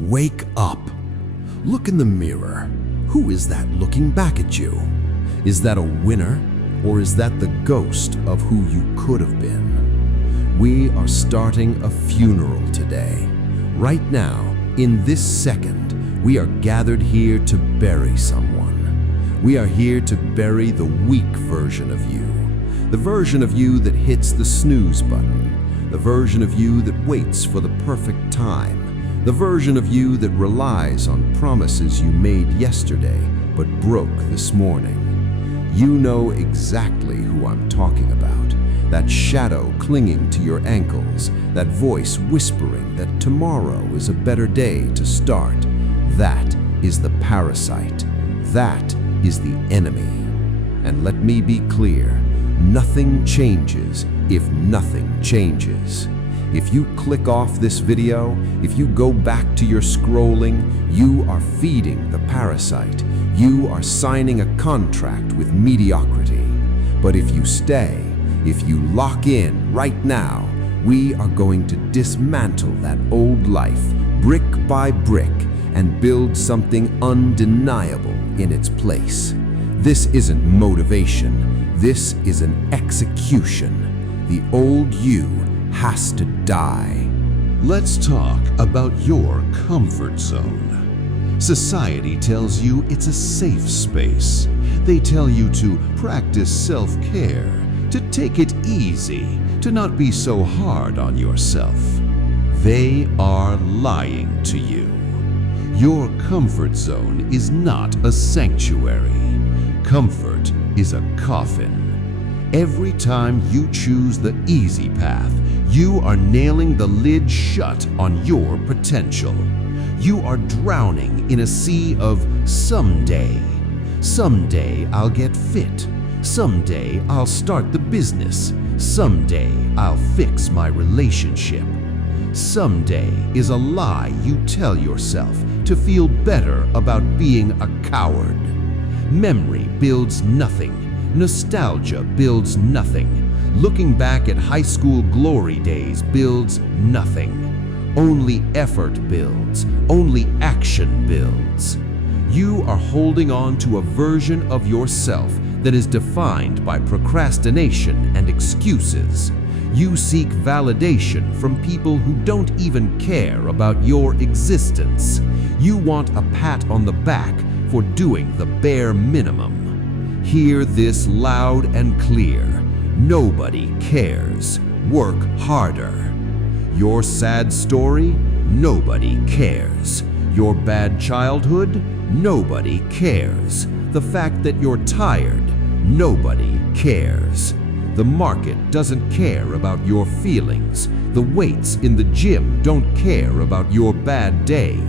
Wake up. Look in the mirror. Who is that looking back at you? Is that a winner, or is that the ghost of who you could have been? We are starting a funeral today. Right now, in this second, we are gathered here to bury someone. We are here to bury the weak version of you. The version of you that hits the snooze button. The version of you that waits for the perfect time. The version of you that relies on promises you made yesterday but broke this morning. You know exactly who I'm talking about. That shadow clinging to your ankles, that voice whispering that tomorrow is a better day to start. That is the parasite. That is the enemy. And let me be clear, nothing changes if nothing changes. If you click off this video, if you go back to your scrolling, you are feeding the parasite. You are signing a contract with mediocrity. But if you stay, if you lock in right now, we are going to dismantle that old life brick by brick and build something undeniable in its place. This isn't motivation. This is an execution. The old you has to die. Let's talk about your comfort zone. Society tells you it's a safe space. They tell you to practice self-care, to take it easy, to not be so hard on yourself. They are lying to you. Your comfort zone is not a sanctuary. Comfort is a coffin. Every time you choose the easy path, you are nailing the lid shut on your potential. You are drowning in a sea of someday. Someday I'll get fit. Someday I'll start the business. Someday I'll fix my relationship. Someday is a lie you tell yourself to feel better about being a coward. Memory builds nothing. Nostalgia builds nothing. Looking back at high school glory days builds nothing. Only effort builds. Only action builds. You are holding on to a version of yourself that is defined by procrastination and excuses. You seek validation from people who don't even care about your existence. You want a pat on the back for doing the bare minimum. Hear this loud and clear. Nobody cares. Work harder. Your sad story? Nobody cares. Your bad childhood? Nobody cares. The fact that you're tired? Nobody cares. The market doesn't care about your feelings. The weights in the gym don't care about your bad day.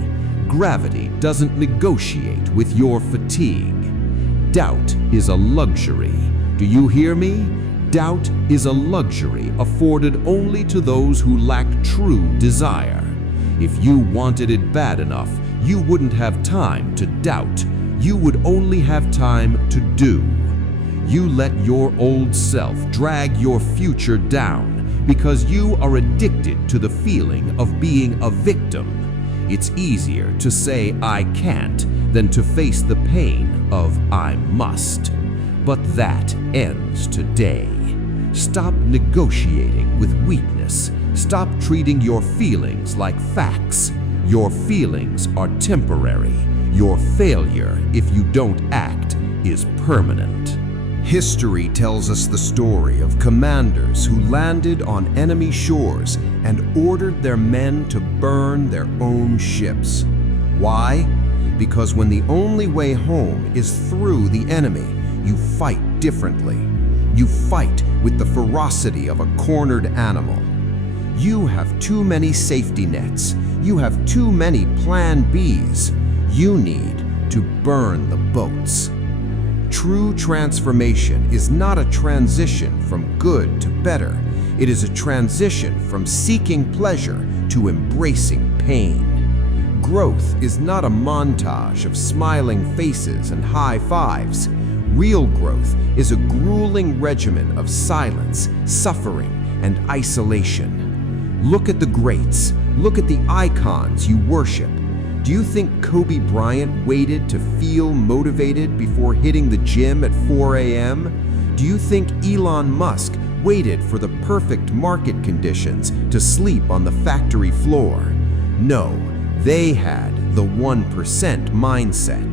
Gravity doesn't negotiate with your fatigue. Doubt is a luxury. Do you hear me? Doubt is a luxury afforded only to those who lack true desire. If you wanted it bad enough, you wouldn't have time to doubt. You would only have time to do. You let your old self drag your future down because you are addicted to the feeling of being a victim. It's easier to say I can't than to face the pain of I must. But that ends today. Stop negotiating with weakness. Stop treating your feelings like facts. Your feelings are temporary. Your failure, if you don't act, is permanent. History tells us the story of commanders who landed on enemy shores and ordered their men to burn their own ships. Why? Because when the only way home is through the enemy, you fight differently. You fight with the ferocity of a cornered animal. You have too many safety nets. You have too many plan Bs. You need to burn the boats. True transformation is not a transition from good to better. It is a transition from seeking pleasure to embracing pain. Growth is not a montage of smiling faces and high fives. Real growth is a grueling regimen of silence, suffering, and isolation. Look at the greats. Look at the icons you worship. Do you think Kobe Bryant waited to feel motivated before hitting the gym at 4 a.m.? Do you think Elon Musk waited for the perfect market conditions to sleep on the factory floor? No, they had the 1% mindset.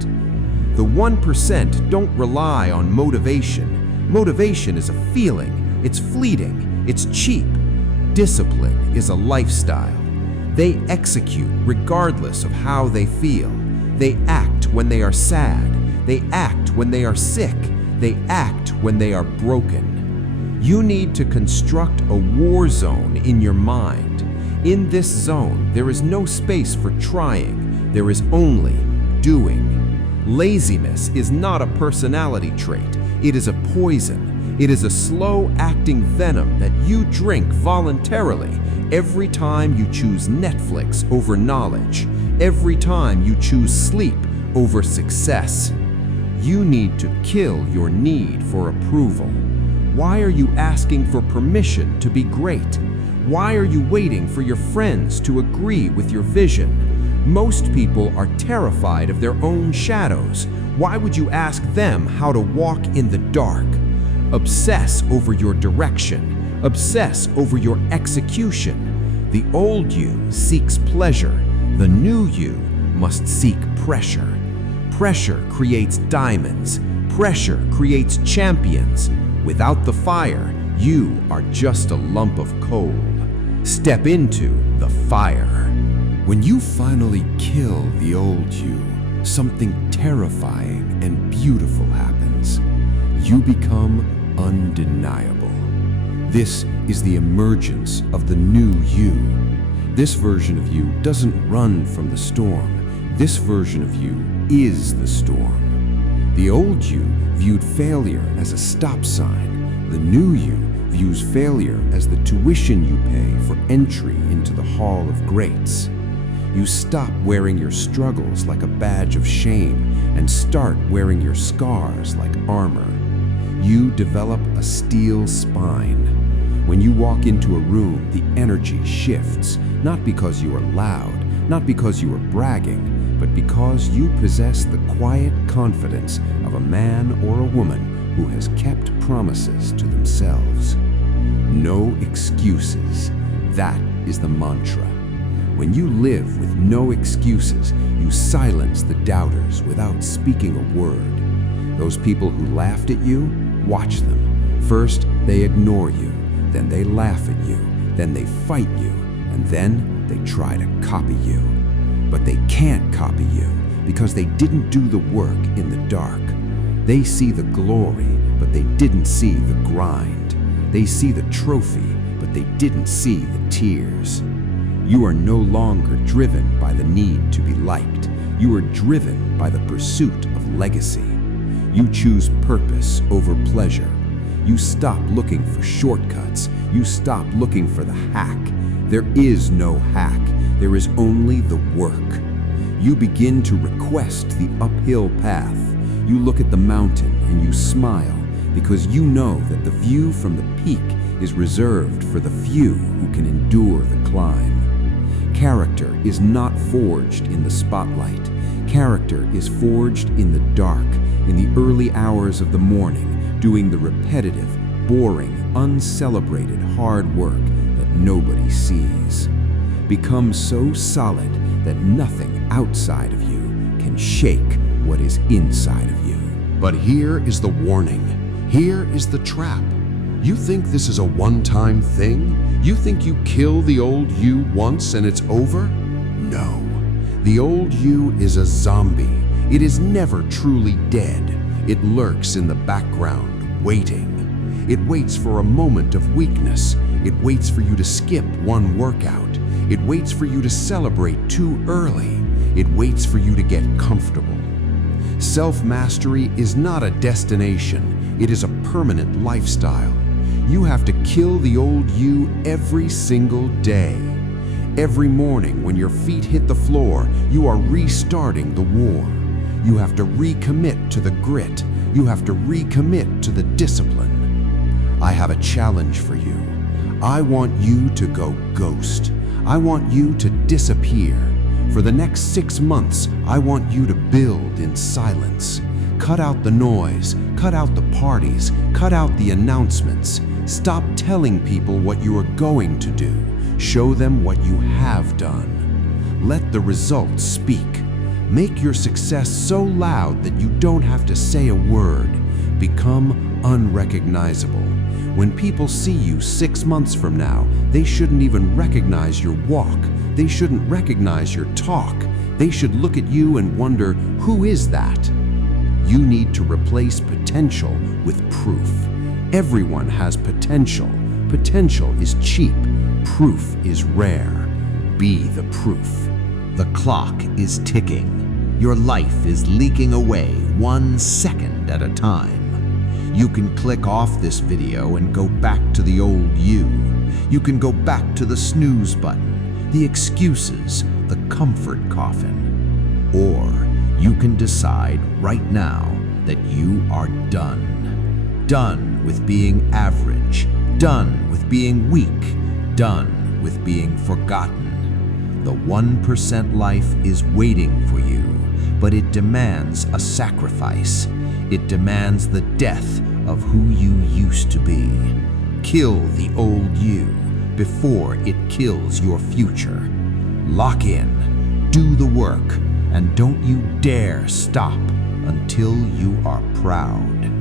The 1% don't rely on motivation. Motivation is a feeling, it's fleeting, it's cheap. Discipline is a lifestyle. They execute regardless of how they feel. They act when they are sad. They act when they are sick. They act when they are broken. You need to construct a war zone in your mind. In this zone, there is no space for trying. There is only doing. Laziness is not a personality trait. It is a poison. It is a slow-acting venom that you drink voluntarily every time you choose Netflix over knowledge, every time you choose sleep over success. You need to kill your need for approval. Why are you asking for permission to be great? Why are you waiting for your friends to agree with your vision? Most people are terrified of their own shadows. Why would you ask them how to walk in the dark? Obsess over your direction. Obsess over your execution. The old you seeks pleasure. The new you must seek pressure. Pressure creates diamonds. Pressure creates champions. Without the fire, you are just a lump of coal. Step into the fire. When you finally kill the old you, something terrifying and beautiful happens. You become undeniable. This is the emergence of the new you. This version of you doesn't run from the storm. This version of you is the storm. The old you viewed failure as a stop sign. The new you views failure as the tuition you pay for entry into the Hall of Greats. You stop wearing your struggles like a badge of shame and start wearing your scars like armor. You develop a steel spine. When you walk into a room, the energy shifts, not because you are loud, not because you are bragging, but because you possess the quiet confidence of a man or a woman who has kept promises to themselves. No excuses. That is the mantra. When you live with no excuses, you silence the doubters without speaking a word. Those people who laughed at you, watch them. First, they ignore you. Then they laugh at you, then they fight you, and then they try to copy you. But they can't copy you because they didn't do the work in the dark. They see the glory, but they didn't see the grind. They see the trophy, but they didn't see the tears. You are no longer driven by the need to be liked. You are driven by the pursuit of legacy. You choose purpose over pleasure. You stop looking for shortcuts. You stop looking for the hack. There is no hack. There is only the work. You begin to request the uphill path. You look at the mountain and you smile because you know that the view from the peak is reserved for the few who can endure the climb. Character is not forged in the spotlight. Character is forged in the dark, in the early hours of the morning, doing the repetitive, boring, uncelebrated hard work that nobody sees. Become so solid that nothing outside of you can shake what is inside of you. But here is the warning. Here is the trap. You think this is a one-time thing? You think you kill the old you once and it's over? No. The old you is a zombie. It is never truly dead. It lurks in the background, waiting. It waits for a moment of weakness. It waits for you to skip one workout. It waits for you to celebrate too early. It waits for you to get comfortable. Self-mastery is not a destination. It is a permanent lifestyle. You have to kill the old you every single day. Every morning when your feet hit the floor, you are restarting the war. You have to recommit to the grit. You have to recommit to the discipline. I have a challenge for you. I want you to go ghost. I want you to disappear. For the next 6 months, I want you to build in silence. Cut out the noise, cut out the parties, cut out the announcements. Stop telling people what you are going to do. Show them what you have done. Let the results speak. Make your success so loud that you don't have to say a word. Become unrecognizable. When people see you 6 months from now, they shouldn't even recognize your walk. They shouldn't recognize your talk. They should look at you and wonder, who is that? You need to replace potential with proof. Everyone has potential. Potential is cheap. Proof is rare. Be the proof. The clock is ticking. Your life is leaking away 1 second at a time. You can click off this video and go back to the old you. You can go back to the snooze button, the excuses, the comfort coffin. Or you can decide right now that you are done. Done with being average. Done with being weak. Done with being forgotten. The 1% life is waiting for you, but it demands a sacrifice. It demands the death of who you used to be. Kill the old you before it kills your future. Lock in, do the work, and don't you dare stop until you are proud.